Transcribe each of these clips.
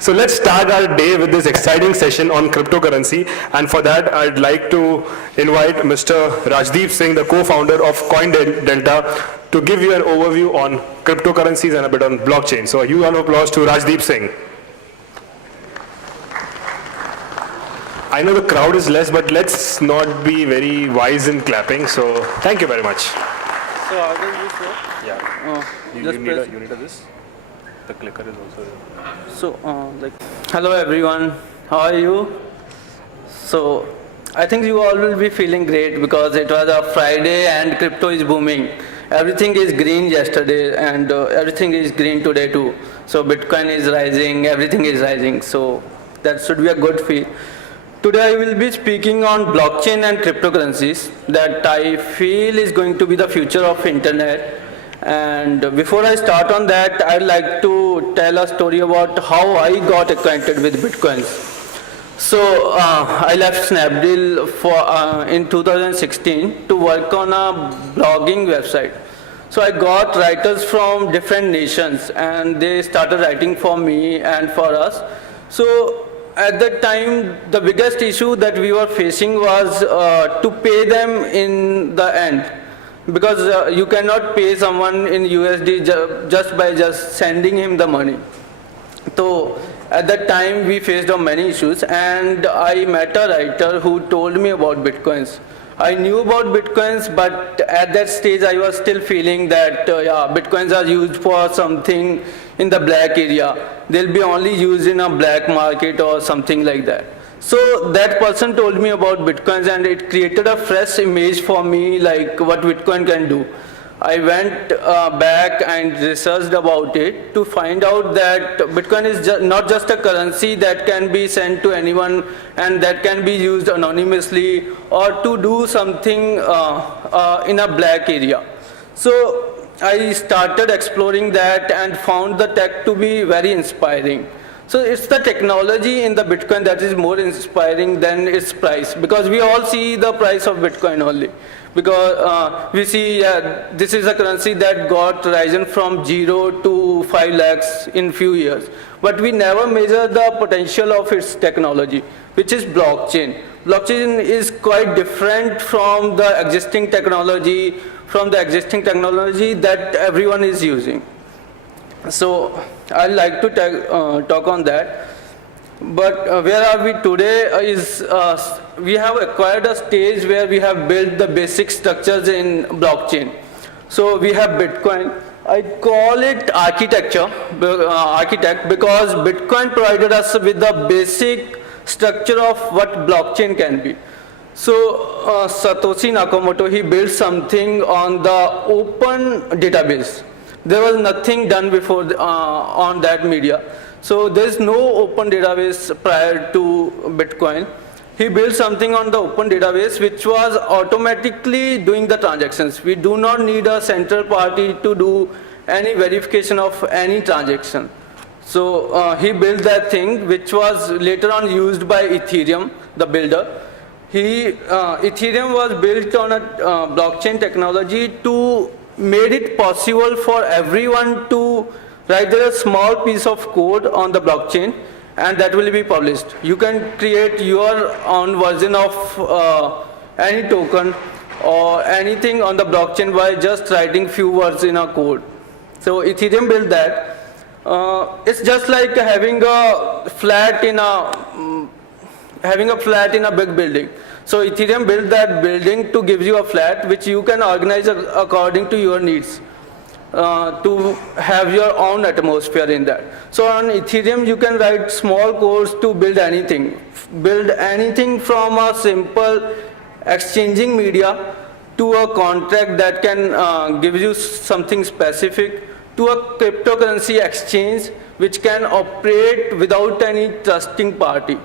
So let's start our day with this exciting session on cryptocurrency. And for that, I'd like to invite Mr. Rajdeep Singh, the co-founder of CoinDelta, to give you an overview on cryptocurrencies and a bit on blockchain. So a huge round of applause to Rajdeep Singh. I know the crowd is less, but let's not be very wise in clapping. So thank you very much. So how does this work? Yeah. You need this. The clicker is also there. So hello everyone. How are you? So I think you all will be feeling great because it was a Friday and crypto is booming. Everything is green yesterday and everything is green today too. So Bitcoin is rising, everything is rising. So that should be a good feel. Today I will be speaking on blockchain and cryptocurrencies that I feel is going to be the future of internet. And before I start on that, I'd like to tell a story about how I got acquainted with Bitcoins. So I left Snapdeal in 2016 to work on a blogging website. So I got writers from different nations and they started writing for me and for us. So at that time, the biggest issue that we were facing was to pay them in the end. Because you cannot pay someone in USD just by sending him the money. So at that time, we faced many issues and I met a writer who told me about Bitcoins. I knew about Bitcoins, but at that stage, I was still feeling that Bitcoins are used for something in the black area. They'll be only used in a black market or something like that. So that person told me about Bitcoins and it created a fresh image for me like what Bitcoin can do. I went back and researched about it to find out that Bitcoin is not just a currency that can be sent to anyone and that can be used anonymously or to do something in a black area. So I started exploring that and found the tech to be very inspiring. So it's the technology in the Bitcoin that is more inspiring than its price, because we all see the price of Bitcoin only. Because we see this is a currency that got risen from 0 to 5 lakhs in few years. But we never measure the potential of its technology, which is blockchain. Blockchain is quite different from the existing technology, that everyone is using. So I'd like to talk on that. But where are we today is we have acquired a stage where we have built the basic structures in blockchain. So we have Bitcoin. I call it architect because Bitcoin provided us with the basic structure of what blockchain can be. So Satoshi Nakamoto, he built something on the open database. There was nothing done before on that media. So there is no open database prior to Bitcoin. He built something on the open database which was automatically doing the transactions. We do not need a central party to do any verification of any transaction. So he built that thing which was later on used by Ethereum, the builder. Ethereum was built on a blockchain technology to made it possible for everyone to write a small piece of code on the blockchain and that will be published. You can create your own version of any token or anything on the blockchain by just writing few words in a code. So Ethereum built that. It's just like having a flat in a big building. So Ethereum built that building to give you a flat which you can organize according to your needs to have your own atmosphere in that. So on Ethereum you can write small codes to build anything. Build anything from a simple exchanging media to a contract that can give you something specific to a cryptocurrency exchange which can operate without any trusting party.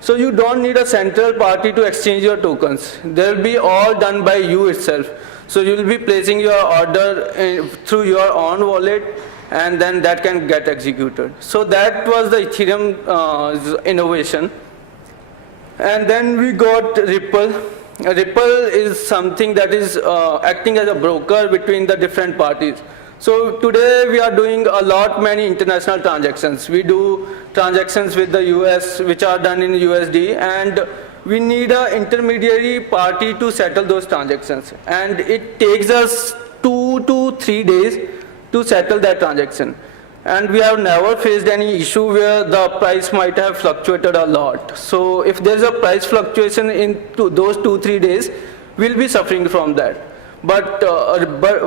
So you don't need a central party to exchange your tokens. They'll be all done by you itself. So you'll be placing your order through your own wallet and then that can get executed. So that was the Ethereum innovation. And then we got Ripple. Ripple is something that is acting as a broker between the different parties. So today we are doing a lot many international transactions. We do transactions with the US which are done in USD, and we need an intermediary party to settle those transactions. And it takes us 2 to 3 days to settle that transaction. And we have never faced any issue where the price might have fluctuated a lot. So if there's a price fluctuation in those 2-3 days, we'll be suffering from that. But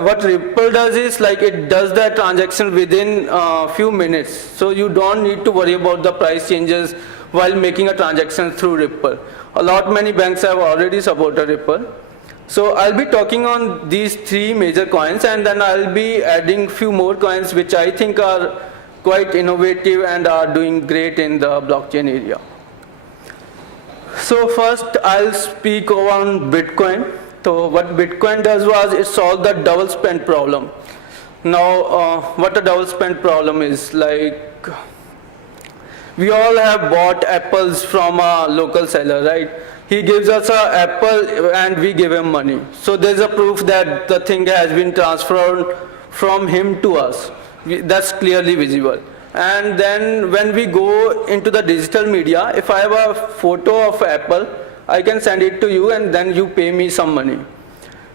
what Ripple does is like it does that transaction within a few minutes. So you don't need to worry about the price changes while making a transaction through Ripple. A lot many banks have already supported Ripple. So I'll be talking on these 3 major coins, and then I'll be adding few more coins which I think are quite innovative and are doing great in the blockchain area. So first I'll speak on Bitcoin. So what Bitcoin does was it solved the double spend problem. Now what a double spend problem is, like we all have bought apples from a local seller, right? He gives us an apple and we give him money. So there's a proof that the thing has been transferred from him to us. That's clearly visible. And then when we go into the digital media, if I have a photo of apple, I can send it to you and then you pay me some money.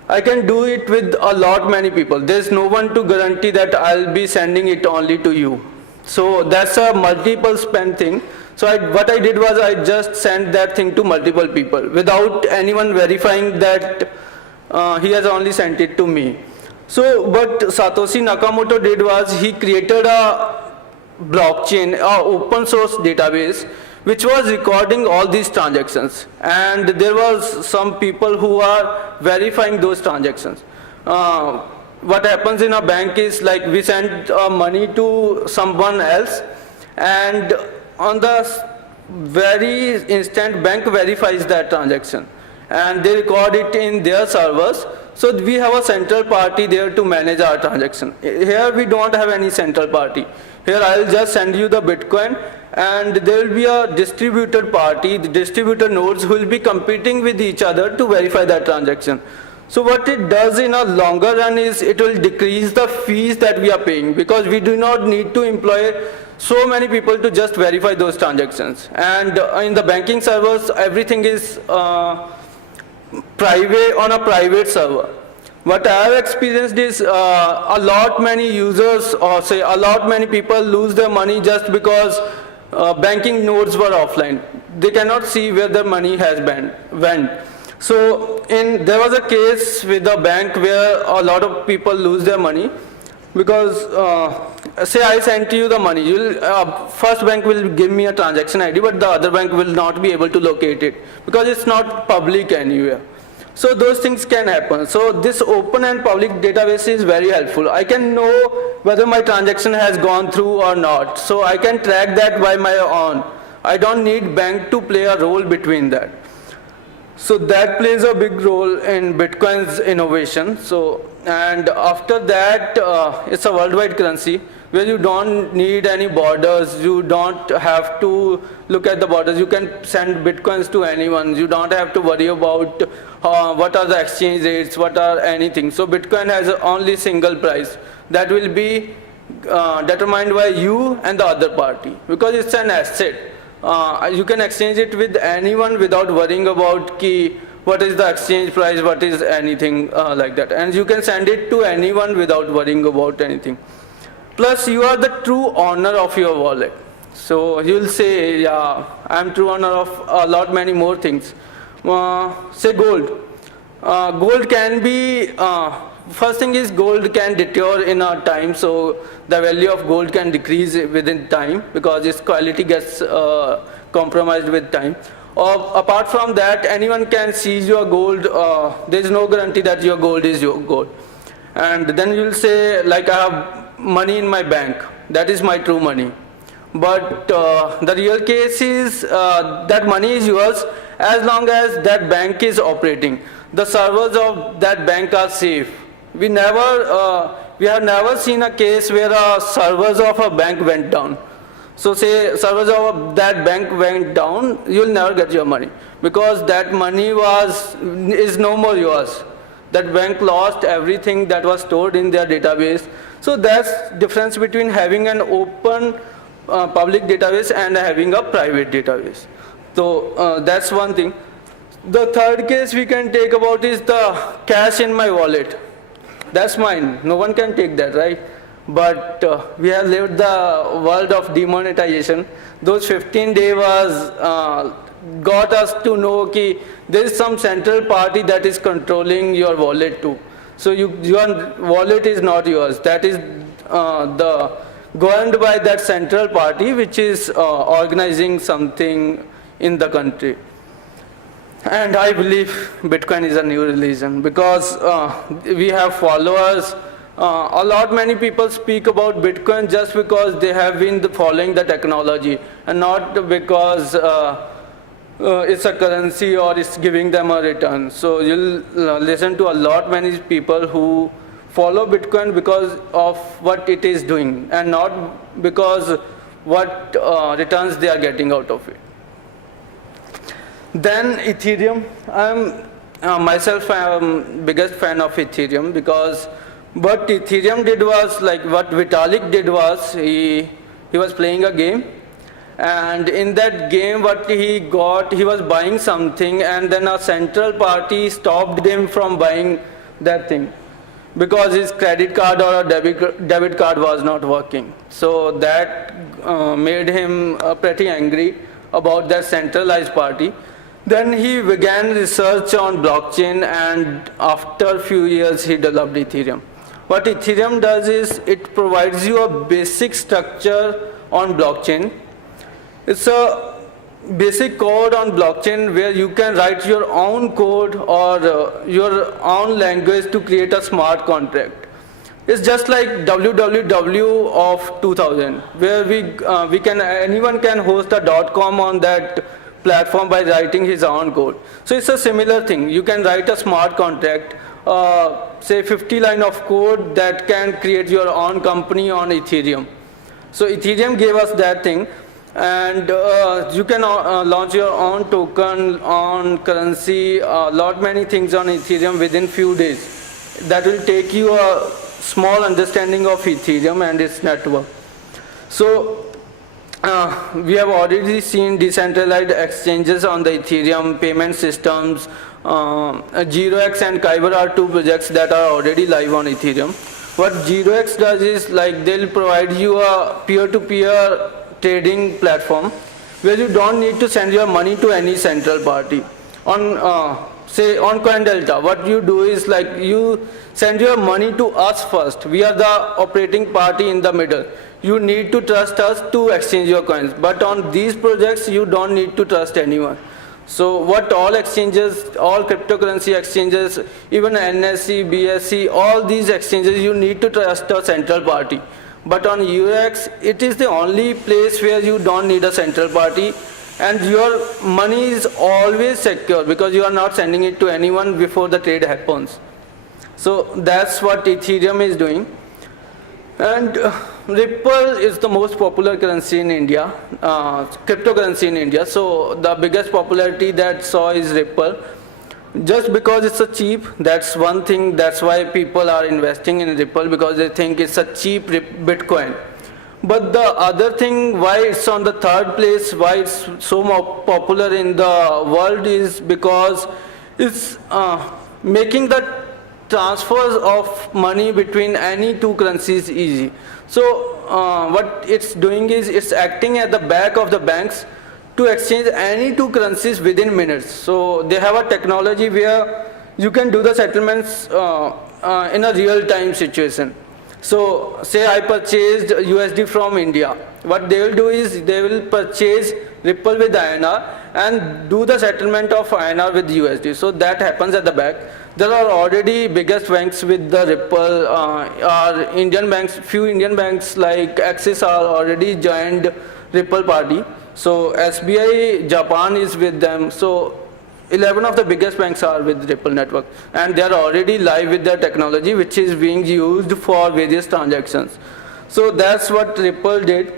I can do it with a lot many people. There's no one to guarantee that I'll be sending it only to you. So that's a multiple spend thing. So what I did was I just sent that thing to multiple people without anyone verifying that he has only sent it to me. So what Satoshi Nakamoto did was he created a blockchain, a open source database which was recording all these transactions, and there was some people who are verifying those transactions. What happens in a bank is like we send money to someone else, and on the very instant bank verifies that transaction and they record it in their servers. So we have a central party there to manage our transaction. Here we don't have any central party. Here I'll just send you the Bitcoin and there will be a distributed party, the distributed nodes who will be competing with each other to verify that transaction. So what it does in a longer run is it will decrease the fees that we are paying, because we do not need to employ so many people to just verify those transactions. And in the banking servers, everything is private on a private server. What I have experienced is a lot many users, or say a lot many people lose their money just because banking nodes were offline. They cannot see where their money has went. So there was a case with a bank where a lot of people lose their money because say I sent you the money, first bank will give me a transaction ID, but the other bank will not be able to locate it because it's not public anywhere. So those things can happen. So this open and public database is very helpful. I can know whether my transaction has gone through or not. So I can track that by my own. I don't need bank to play a role between that. So that plays a big role in Bitcoin's innovation. So, and after that, it's a worldwide currency where you don't need any borders. You don't have to look at the borders. You can send Bitcoins to anyone. You don't have to worry about what are the exchange rates, what are anything. So Bitcoin has only single price that will be determined by you and the other party, because it's an asset. You can exchange it with anyone without worrying about what is the exchange price, what is anything like that. And you can send it to anyone without worrying about anything. Plus, you are the true owner of your wallet. So you'll say, yeah, I'm true owner of a lot many more things. Say gold. Gold can be, first thing is gold can deteriorate in a time, so the value of gold can decrease within time because its quality gets compromised with time. Apart from that, anyone can seize your gold. There is no guarantee that your gold is your gold. And then you'll say, like, I have money in my bank. That is my true money. But the real case is that money is yours as long as that bank is operating. The servers of that bank are safe. We have never seen a case where servers of a bank went down. So say servers of that bank went down, you'll never get your money because that money is no more yours. That bank lost everything that was stored in their database. So that's difference between having an open public database and having a private database. So that's one thing. The third case we can take about is the cash in my wallet. That's mine. No one can take that, right? But we have lived the world of demonetization. Those 15 days was got us to know that there is some central party that is controlling your wallet too. So your wallet is not yours. That is governed by that central party which is organizing something in the country. And I believe Bitcoin is a new religion because we have followers. A lot many people speak about Bitcoin just because they have been following the technology and not because it's a currency or it's giving them a return. So you'll listen to a lot many people who follow Bitcoin because of what it is doing and not because what returns they are getting out of it. Then Ethereum, myself I am biggest fan of Ethereum because what Ethereum did was like what Vitalik did was he was playing a game, and in that game what he got, he was buying something and then a central party stopped him from buying that thing because his credit card or a debit card was not working. So that made him pretty angry about that centralized party. Then he began research on blockchain, and after a few years he developed Ethereum. What Ethereum does is it provides you a basic structure on blockchain. It's a basic code on blockchain where you can write your own code or your own language to create a smart contract. It's just like www of 2000, where anyone can host a .com on that platform by writing his own code. So it's a similar thing. You can write a smart contract, say 50 line of code that can create your own company on Ethereum. So Ethereum gave us that thing, and you can launch your own token on currency, lot many things on Ethereum within few days. That will take you a small understanding of Ethereum and its network. So we have already seen decentralized exchanges on the Ethereum, payment systems. 0x and Kyber are two projects that are already live on Ethereum. What 0x does is like they'll provide you a peer-to-peer trading platform where you don't need to send your money to any central party. Say on CoinDelta, what you do is like you send your money to us first. We are the operating party in the middle. You need to trust us to exchange your coins. But on these projects, you don't need to trust anyone. So what all exchanges, all cryptocurrency exchanges, even NSE, BSC, all these exchanges, you need to trust a central party. But on UX, it is the only place where you don't need a central party, and your money is always secure because you are not sending it to anyone before the trade happens. So that's what Ethereum is doing. And Ripple is the most popular currency in India, cryptocurrency in India. So the biggest popularity that saw is Ripple. Just because it's a cheap, that's one thing, that's why people are investing in Ripple, because they think it's a cheap Bitcoin. But the other thing why it's on the third place, why it's so more popular in the world is because it's making the transfers of money between any two currencies easy. So what it's doing is it's acting at the back of the banks to exchange any two currencies within minutes. So they have a technology where you can do the settlements in a real-time situation. So say I purchased USD from India. What they will do is they will purchase Ripple with INR and do the settlement of INR with USD. So that happens at the back. There are already biggest banks with the Ripple, are Indian banks, few Indian banks like Axis are already joined Ripple party. So SBI Japan is with them. So 11 of the biggest banks are with Ripple network, and they are already live with their technology which is being used for various transactions. So that's what Ripple did.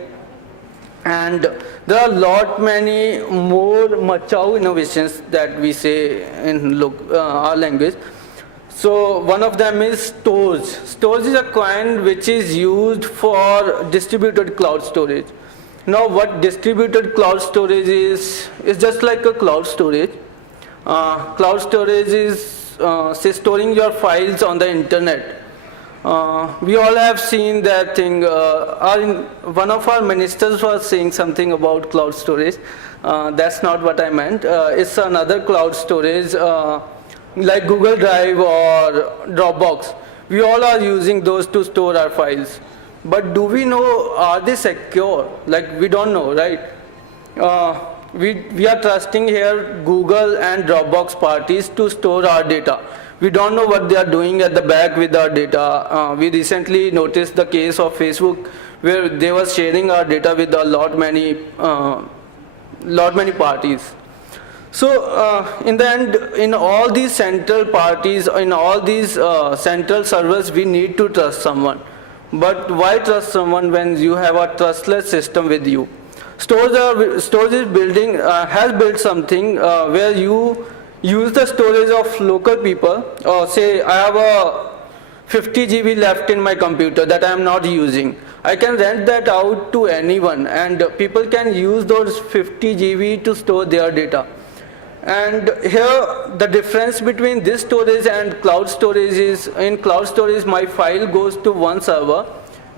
And there are lot many more Machao innovations that we say in our language. So one of them is storage. Storage is a coin which is used for distributed cloud storage. Now what distributed cloud storage is just like a cloud storage. Cloud storage is say storing your files on the internet. We all have seen that thing. One of our ministers was saying something about cloud storage. That's not what I meant. It's another cloud storage like Google Drive or Dropbox. We all are using those to store our files. But do we know, are they secure? Like, we don't know, right? We are trusting here Google and Dropbox parties to store our data. We don't know what they are doing at the back with our data. We recently noticed the case of Facebook where they were sharing our data with a lot many parties. So in the end, in all these central parties, in all these central servers, we need to trust someone. But why trust someone when you have a trustless system with you? Storage is building, has built something where you use the storage of local people. Say I have a 50 GB left in my computer that I am not using. I can rent that out to anyone, and people can use those 50 GB to store their data. And here the difference between this storage and cloud storage is, in cloud storage my file goes to one server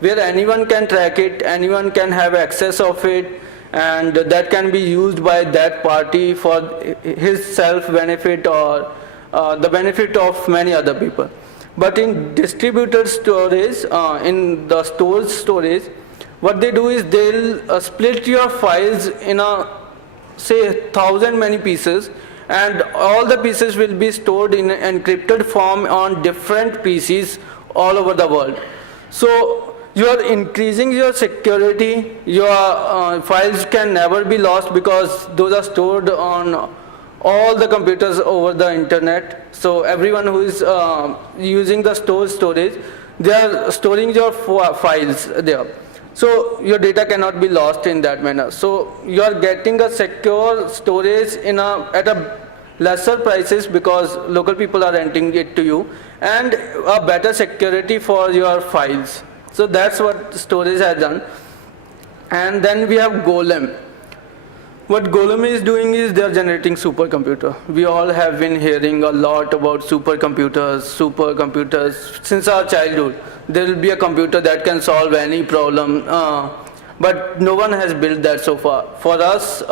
where anyone can track it, anyone can have access of it, and that can be used by that party for his self benefit or the benefit of many other people. But in distributed storage, in the stored storage, what they do is they'll split your files in a say 1,000 many pieces, and all the pieces will be stored in an encrypted form on different PCs all over the world. So you are increasing your security. Your files can never be lost because those are stored on all the computers over the internet. So everyone who is using the storage, they are storing your files there. So your data cannot be lost in that manner. So you are getting a secure storage at a lesser prices because local people are renting it to you, and a better security for your files. So that's what storage has done. And then we have Golem. What Golem is doing is they are generating supercomputer. We all have been hearing a lot about supercomputers since our childhood. There will be a computer that can solve any problem, but no one has built that so far. For us,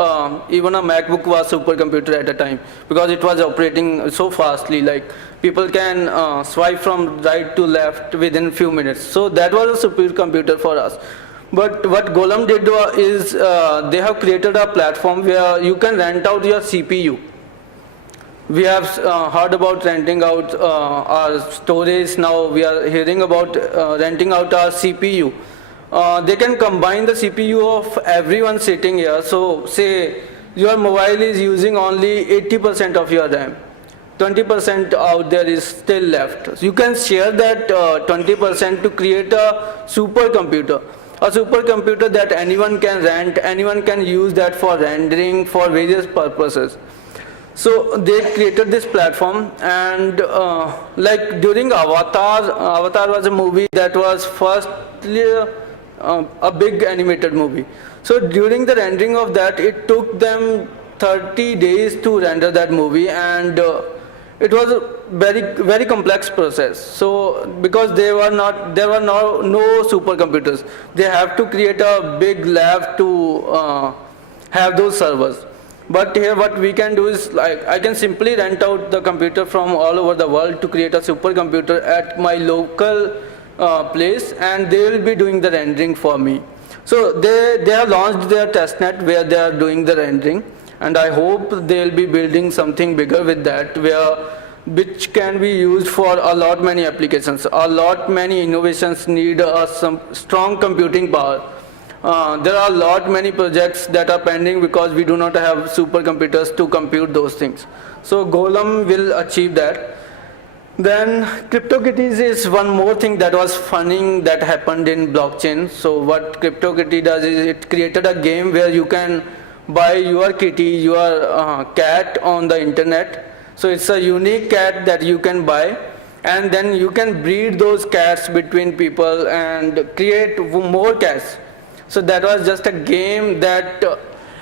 even a MacBook was supercomputer at a time because it was operating so fastly. Like people can swipe from right to left within few minutes. So that was a supercomputer for us. But what Golem did is they have created a platform where you can rent out your CPU. We have heard about renting out our storage. Now we are hearing about renting out our CPU. They can combine the CPU of everyone sitting here. So say your mobile is using only 80% of your RAM. 20% out there is still left. So you can share that 20% to create a supercomputer. A supercomputer that anyone can rent, anyone can use that for rendering, for various purposes. So they created this platform, and like during Avatar was a movie that was firstly a big animated movie. So during the rendering of that, it took them 30 days to render that movie, and it was a very complex process. So because there were no supercomputers, they have to create a big lab to have those servers. But here what we can do is, like, I can simply rent out the computer from all over the world to create a supercomputer at my local place, and they will be doing the rendering for me. So they have launched their testnet where they are doing the rendering, and I hope they will be building something bigger with that, which can be used for a lot many applications. A lot many innovations need some strong computing power. There are a lot many projects that are pending because we do not have supercomputers to compute those things. So Golem will achieve that. Then CryptoKitties is one more thing that was funny that happened in blockchain. So what CryptoKitty does is it created a game where you can buy your kitty, your cat on the internet. So it's a unique cat that you can buy, and then you can breed those cats between people and create more cats. So that was just a game that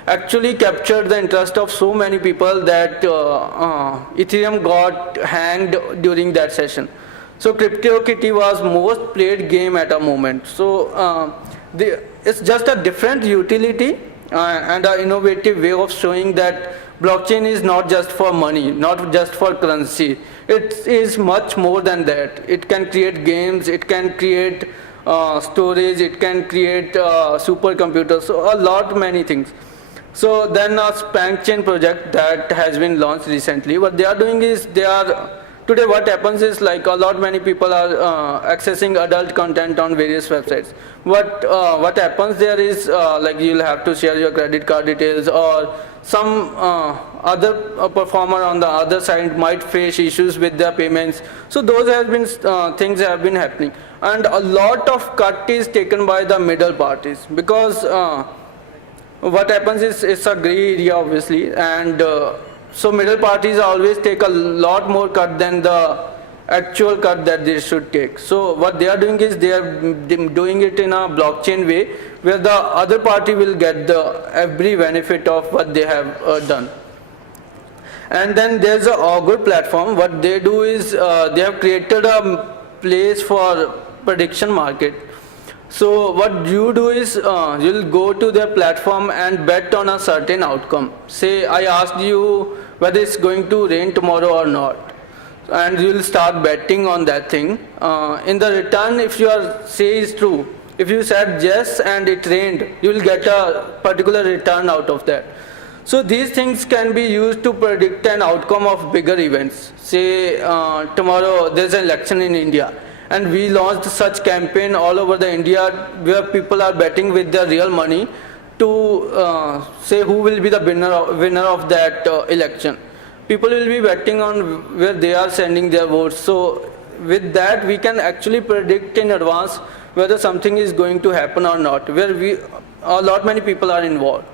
actually captured the interest of so many people that Ethereum got hanged during that session. So CryptoKitty was most played game at a moment. So it's just a different utility and an innovative way of showing that blockchain is not just for money, not just for currency. It is much more than that. It can create games, it can create storage, it can create supercomputers, so a lot many things. So then a Spank Chain project that has been launched recently, what they are doing is today what happens is like a lot many people are accessing adult content on various websites. What happens there is like you'll have to share your credit card details, or some other performer on the other side might face issues with their payments. So those have been things have been happening, and a lot of cut is taken by the middle parties, because what happens is it's a gray area obviously, and so middle parties always take a lot more cut than the actual cut that they should take. So what they are doing is they are doing it in a blockchain way, where the other party will get the every benefit of what they have done. And then there's a Augur platform. What they do is they have created a place for prediction market. So what you do is you'll go to their platform and bet on a certain outcome. Say I asked you whether it's going to rain tomorrow or not, and you'll start betting on that thing. In the return, if your say is true, if you said yes and it rained, you will get a particular return out of that. So these things can be used to predict an outcome of bigger events. Say tomorrow there's an election in India, and we launched such campaign all over the India where people are betting with their real money to say who will be the winner of that election. People will be betting on where they are sending their votes. So with that we can actually predict in advance whether something is going to happen or not, where a lot many people are involved.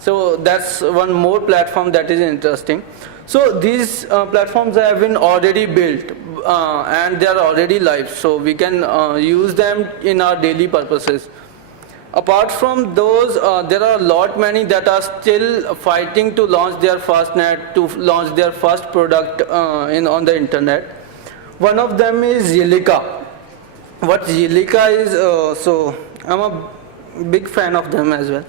So that's one more platform that is interesting. So these platforms have been already built and they are already live, so we can use them in our daily purposes. Apart from those, there are a lot many that are still fighting to launch their first net, to launch their first product on the internet. One of them is Yelika. What Yelika is, so I'm a big fan of them as well.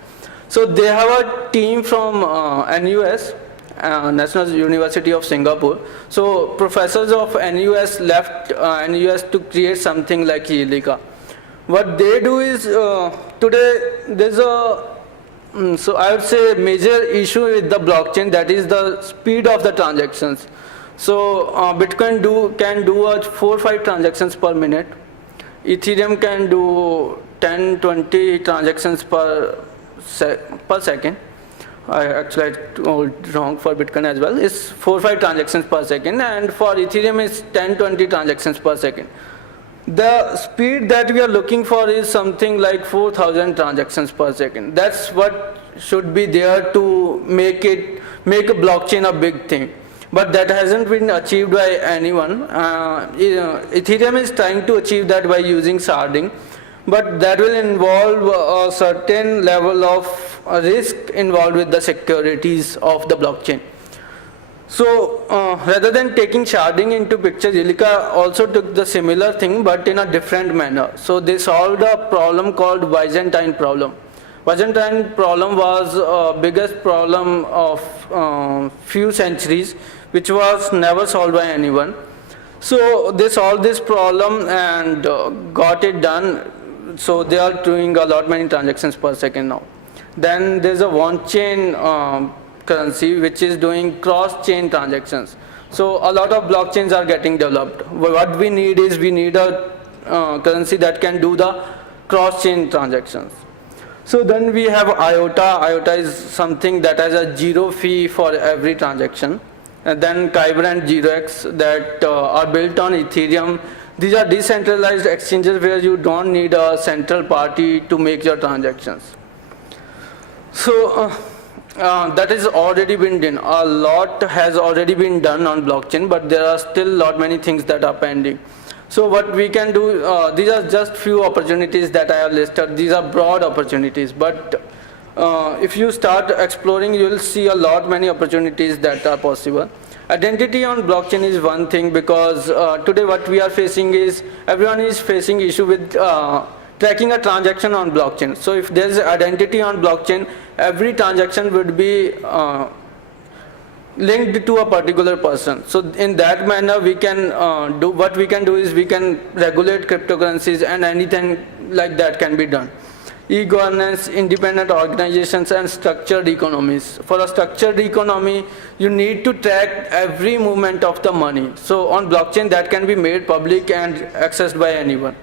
So they have a team from NUS, National University of Singapore. So professors of NUS left NUS to create something like Yelika. What they do is, today there's a, so I would say major issue with the blockchain, that is the speed of the transactions. So Bitcoin can do 4 or 5 transactions per minute. Ethereum can do 10-20 transactions per second. I told wrong for Bitcoin as well. It's 4 or 5 transactions per second, and for Ethereum it's 10-20 transactions per second. The speed that we are looking for is something like 4,000 transactions per second. That's what should be there to make a blockchain a big thing. But that hasn't been achieved by anyone. Ethereum is trying to achieve that by using sharding, but that will involve a certain level of risk involved with the securities of the blockchain. So rather than taking sharding into picture, Yelika also took the similar thing but in a different manner. So they solved a problem called Byzantine problem. Byzantine problem was biggest problem of few centuries, which was never solved by anyone. So they solved this problem and got it done. So they are doing a lot many transactions per second now. Then there's a on-chain currency which is doing cross-chain transactions. So a lot of blockchains are getting developed. What we need is a currency that can do the cross-chain transactions. So then we have IOTA. IOTA is something that has a zero fee for every transaction. And then Kyber and 0x that are built on Ethereum. These are decentralized exchanges where you don't need a central party to make your transactions. So That is already been done. A lot has already been done on blockchain, but there are still many things that are pending. So what we can do, these are just few opportunities that I have listed. These are broad opportunities, but if you start exploring, you will see many opportunities that are possible. Identity on blockchain is one thing, because today what we are facing is, everyone is facing issue with tracking a transaction on blockchain. So if there is identity on blockchain, every transaction would be linked to a particular person. So in that manner, we can we can regulate cryptocurrencies, and anything like that can be done. E-governance, independent organizations, and structured economies. For a structured economy, you need to track every movement of the money. So on blockchain, that can be made public and accessed by anyone.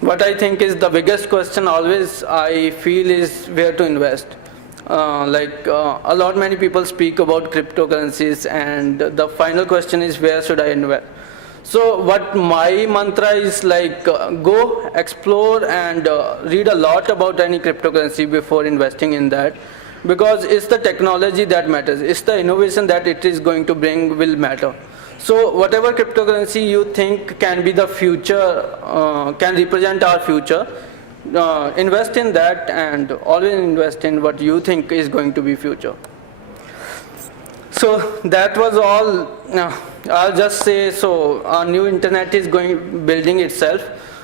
What I think is the biggest question always I feel is where to invest. Many people speak about cryptocurrencies, and the final question is, where should I invest? So what my mantra is, go explore and read a lot about any cryptocurrency before investing in that, because it's the technology that matters. It's the innovation that it is going to bring will matter. So whatever cryptocurrency you think can be the future, can represent our future, invest in that, and always invest in what you think is going to be future. So that was all. I'll just say, so our new internet is building itself.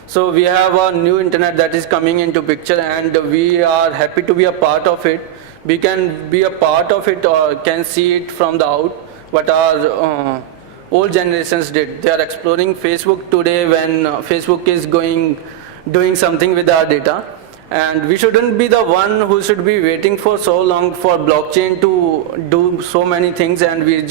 So we have a new internet that is coming into picture, and we are happy to be a part of it. We can be a part of it, or can see it from the out, what our old generations did. They are exploring Facebook today, when Facebook is doing something with our data. And we shouldn't be the one who should be waiting for so long for blockchain to do so many things, and we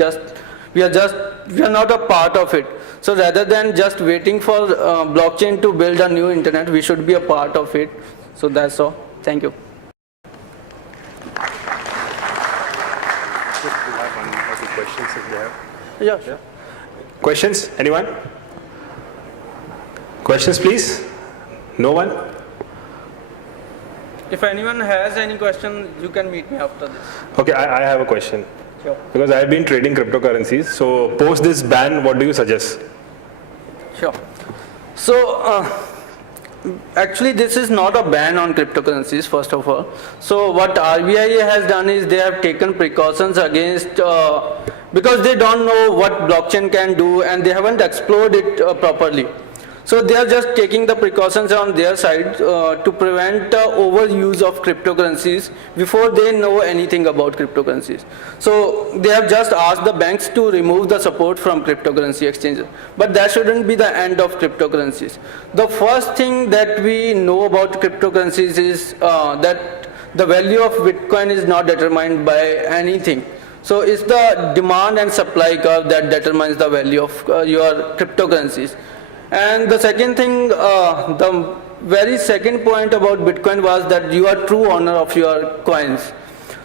are not a part of it. So rather than just waiting for blockchain to build a new internet, we should be a part of it. So that's all. Thank you. Questions if they have. Yeah, sure. Questions? Anyone? Questions, please? No one? If anyone has any question, you can meet me after this. Okay, I have a question. Sure. Because I have been trading cryptocurrencies. So post this ban, what do you suggest? Sure. So actually, this is not a ban on cryptocurrencies, first of all. So what RBI has done is, they have taken precautions against, because they don't know what blockchain can do, and they haven't explored it properly. So they are just taking the precautions on their side to prevent overuse of cryptocurrencies before they know anything about cryptocurrencies. So they have just asked the banks to remove the support from cryptocurrency exchanges. But that shouldn't be the end of cryptocurrencies. The first thing that we know about cryptocurrencies is that the value of Bitcoin is not determined by anything. So it's the demand and supply curve that determines the value of your cryptocurrencies. And the second thing, the very second point about Bitcoin was that you are true owner of your coins.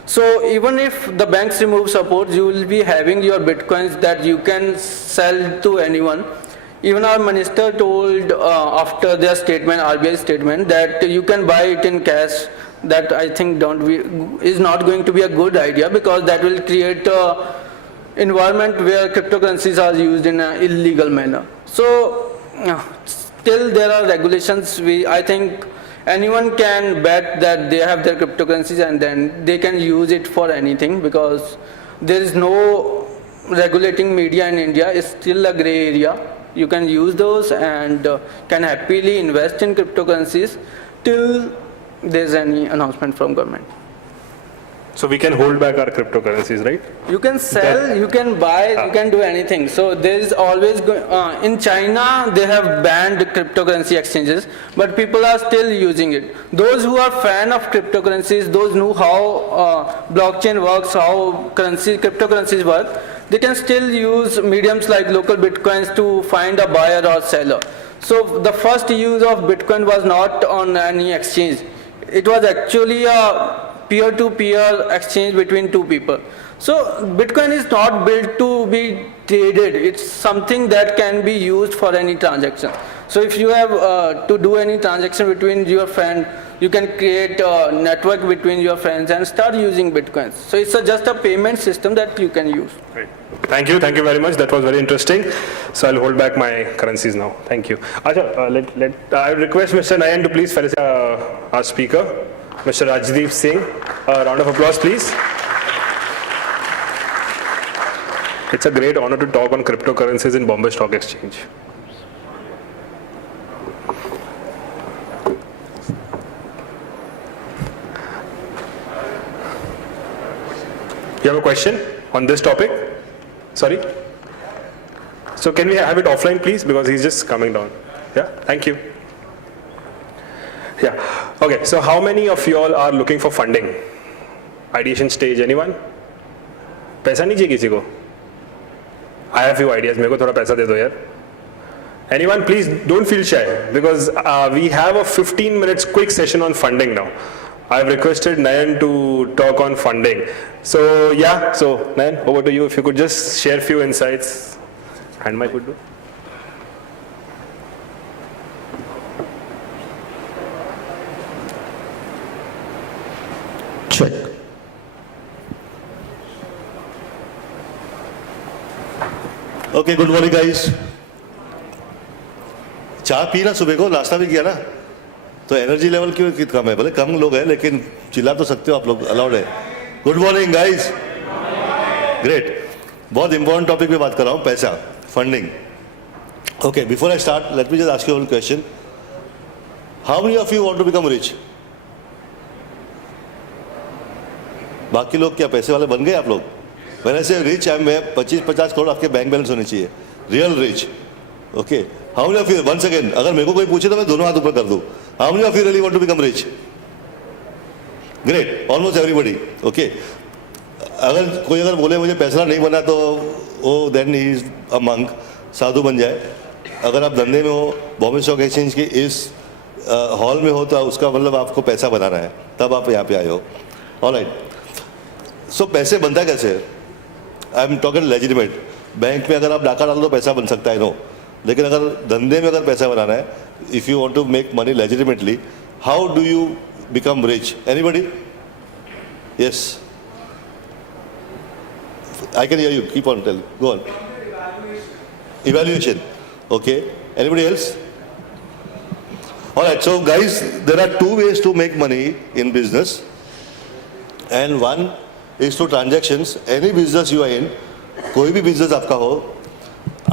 So even if the banks remove support, you will be having your Bitcoins that you can sell to anyone. Even our minister told after their statement, RBI statement, that you can buy it in cash. That I think is not going to be a good idea, because that will create an environment where cryptocurrencies are used in an illegal manner. So still there are regulations. I think anyone can bet that they have their cryptocurrencies, and then they can use it for anything, because there is no regulating media in India. It's still a gray area. You can use those and can happily invest in cryptocurrencies till there's any announcement from government. So we can hold back our cryptocurrencies, right? You can sell, you can buy, you can do anything. So there is always, in China, they have banned cryptocurrency exchanges, but people are still using it. Those who are fan of cryptocurrencies, those know how blockchain works, how cryptocurrencies work, they can still use mediums like local bitcoins to find a buyer or seller. So the first use of Bitcoin was not on any exchange. It was actually a peer-to-peer exchange between two people. So Bitcoin is not built to be traded. It's something that can be used for any transaction. So if you have to do any transaction between your friend, you can create a network between your friends and start using Bitcoins. So it's just a payment system that you can use. Great. Thank you very much. That was very interesting. So I'll hold back my currencies now. Thank you. Acha, I request Mr. Nayan to please felicitate our speaker, Mr. Rajdeep Singh. A round of applause, please. It's a great honor to talk on cryptocurrencies in Bombay Stock Exchange. You have a question on this topic? Sorry? So can we have it offline, please? Because he's just coming down. Yeah, thank you. Yeah, okay, so how many of you all are looking for funding? Ideation stage, anyone? पैसा नहीं चाहिए किसी को? I have few ideas, मेरे को थोड़ा पैसा दे दो यार. Anyone, please don't feel shy because we have a 15 minutes quick session on funding now. I've requested Nayan to talk on funding. So yeah, so Nayan, over to you. If you could just share few insights. Hand mic would do. Check. Okay, good morning guys. चाय P ना सुबह को, नाश्ता भी किया ना, तो energy level क्यों कम है? भले कम लोग हैं लेकिन चिल्ला तो सकते हो आप लोग, अलाउड है. Good morning guys. ग्रेट. बहुत इंपॉर्टेंट टॉपिक पे बात कर रहा हूँ, पैसा, funding. Okay, before I start let me just ask you one question. How many of you want to become rich? बाकी लोग क्या पैसे वाले बन गए आप लोग? मैंने से रिच है, मैं 25-50 करोड़ आपके बैंक बैलेंस होने चाहिए, real rich. Okay, how many of you, once again, अगर मेरे को कोई पूछे तो मैं दोनों हाथ ऊपर कर दूं. How many of you really want to become rich? Great, almost everybody. Okay, अगर बोले मुझे पैसा नहीं बना तो वो then he is a monk, साधु बन जाए. अगर आप धंधे में हो, बॉम्बे स्टॉक एक्सचेंज के इस हॉल में हो, तो उसका मतलब आपको पैसा बनाना है, तब आप यहाँ पे आए हो. ऑलराइट, सो पैसे बनता कैसे? I am talking legitimate. Bank में अगर आप डाका डाल दो पैसा बन सकता है, नो. लेकिन अगर धंधे में अगर पैसा बनाना है, if you want to make money legitimately, how do you become rich? Anybody? Yes, I can hear you. Keep on tell, go on. Evaluation. Okay, anybody else? All right, so guys, there are two ways to make money in business, and one is through transactions. Any business you are in, कोई भी business आपका हो,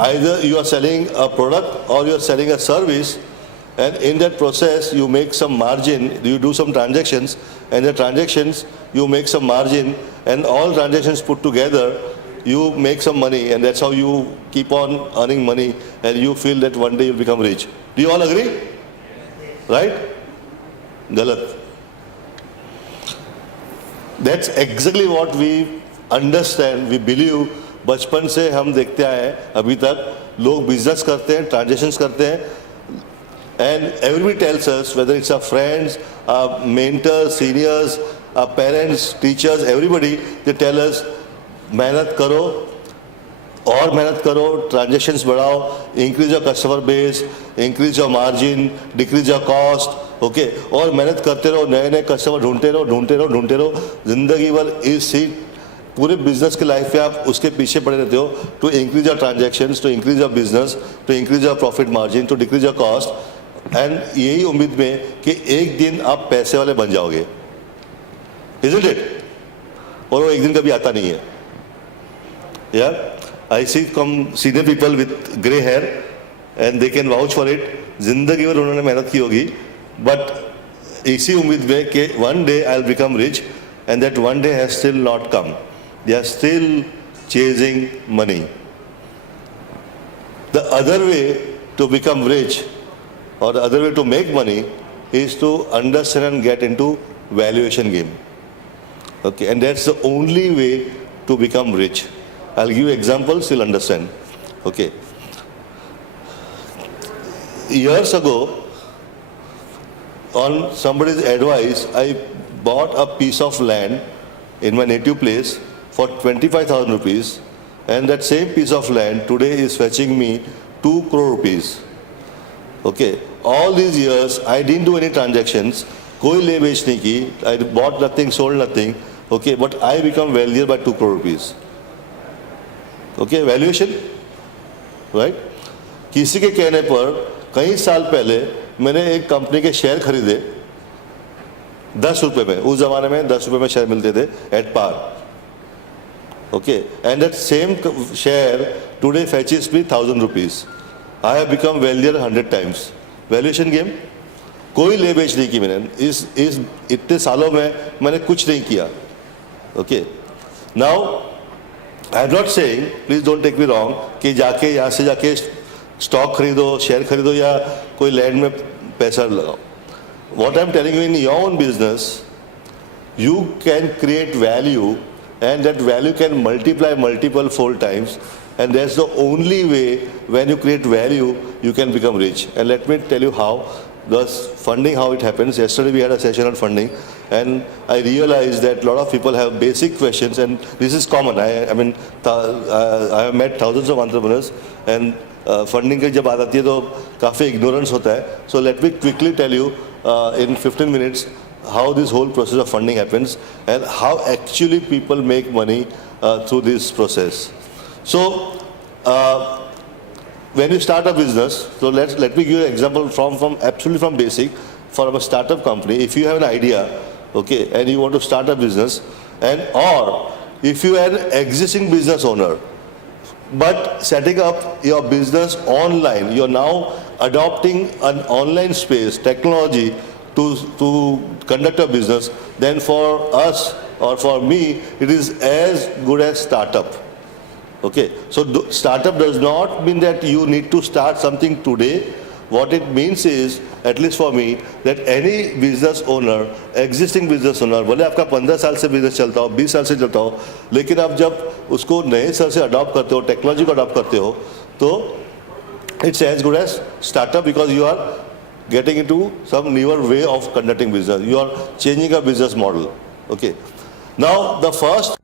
either you are selling a product or you are selling a service, and in that process you make some margin, you do some transactions, and the transactions you make some margin, and all transactions put together you make some money, and that's how you keep on earning money, and you feel that one day you'll become rich. Do you all agree? Right? Galat. That's exactly what we understand, we believe. बचपन से हम देखते आए हैं अभी तक, लोग business करते हैं, ट्रांजेक्शन्स करते हैं, and everybody tells us, whether it's our friends, our mentors, seniors, our parents, teachers, everybody, they tell us मेहनत करो और मेहनत करो, ट्रांजेक्शन्स बढ़ाओ, increase your customer base, increase your margin, decrease your cost. Okay, और मेहनत करते रहो, नए नए कस्टमर ढूंढते रहो. जिंदगी भर इस ही पूरे बिजनेस के लाइफ में आप उसके पीछे पड़े रहते हो, to increase your transactions, to increase your business, to increase your profit margin, to decrease your cost, and यही उम्मीद में कि एक दिन आप पैसे वाले बन जाओगे. Isn't it? और वो एक दिन कभी आता नहीं है. Yeah, I see some senior people with grey hair and they can vouch for it. जिंदगी भर उन्होंने मेहनत की होगी, but इसी उम्मीद में कि one day I'll become rich, and that one day has still not come. They are still chasing money. The other way to become rich, or the other way to make money, is to understand and get into valuation game. Okay, and that's the only way to become rich. I'll give you examples, you'll understand. Okay. Years ago, on somebody's advice, I bought a piece of land in my native place for 25,000 rupees, and that same piece of land today is fetching me 2 crore rupees. Okay, all these years I didn't do any transactions, कोई ले बेच नहीं की, I bought nothing, sold nothing, okay, but I become wealthier by 2 crore rupees. Okay, valuation, right? किसी के कहने पर कई साल पहले मैंने एक कंपनी के शेयर खरीदे 10 रुपए में, उस जमाने में 10 रुपए में शेयर मिलते थे at par. Okay, and that same share today fetches me 1,000 rupees. I have become wealthier 100 times. Valuation game, कोई ले बेच नहीं की मैंने, इस इतने सालों में मैंने कुछ नहीं किया. Okay, now I am not saying, please don't take me wrong, कि जाके यहाँ से जाके स्टॉक खरीदो, शेयर खरीदो या कोई लैंड में पैसा लगाओ. What I am telling you, in your own business, you can create value, and that value can multiply multiple 4 times, and that's the only way. When you create value, you can become rich. And let me tell you how. The funding, how it happens. Yesterday we had a session on funding, and I realized that a lot of people have basic questions, and this is common. I mean, I have met thousands of entrepreneurs, and funding की जब बात आती है तो काफ़ी ignorance होता है. So let me quickly tell you in 15 minutes how this whole process of funding happens and how actually people make money through this process. So when you start a business, so let me give you an example from absolutely from basic. For a startup company, if you have an idea, okay, and you want to start a business, and or if you are an existing business owner, but setting up your business online, you're now adopting an online space, technology to conduct a business, then for us or for me, it is as good as startup. Okay, so startup does not mean that you need to start something today. What it means is, at least for me, that any business owner, existing business owner, भले आपका 15 साल से business चलता हो, 20 साल से चलता हो, लेकिन आप जब उसको नए साल से अडॉप्ट करते हो, टेक्नोलॉजी को अडॉप्ट करते हो, तो it's as good as startup because you are getting into some newer way of conducting business. You are changing a business model. Okay. Now the first